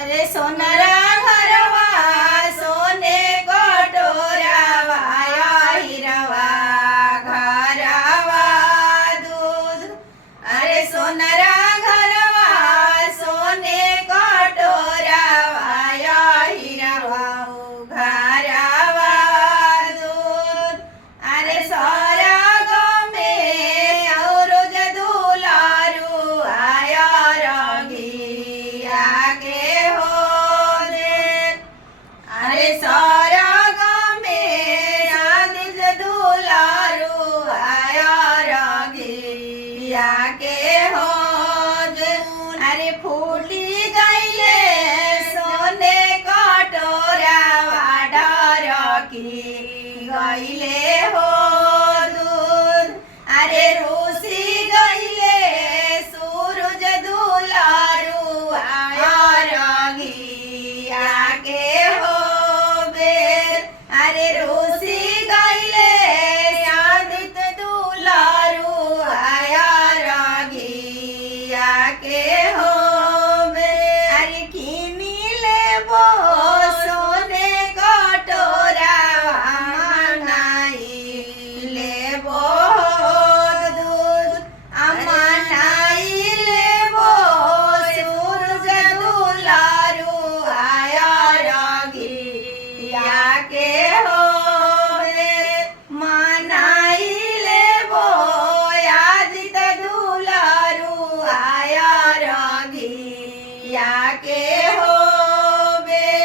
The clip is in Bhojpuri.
अरे सोनारा घरवा सोने कटोरावा हिरवा घरवा दूध। अरे सोनारा घरवा सोने कटोरावा हिरवा घरवा दूध। अरे स्वर्ग में औरज दुलारू आया रघिया के हो रे। अरे स्वर्ग में आदिज दुलारू आया रघिया के हो रे। अरे फूली गई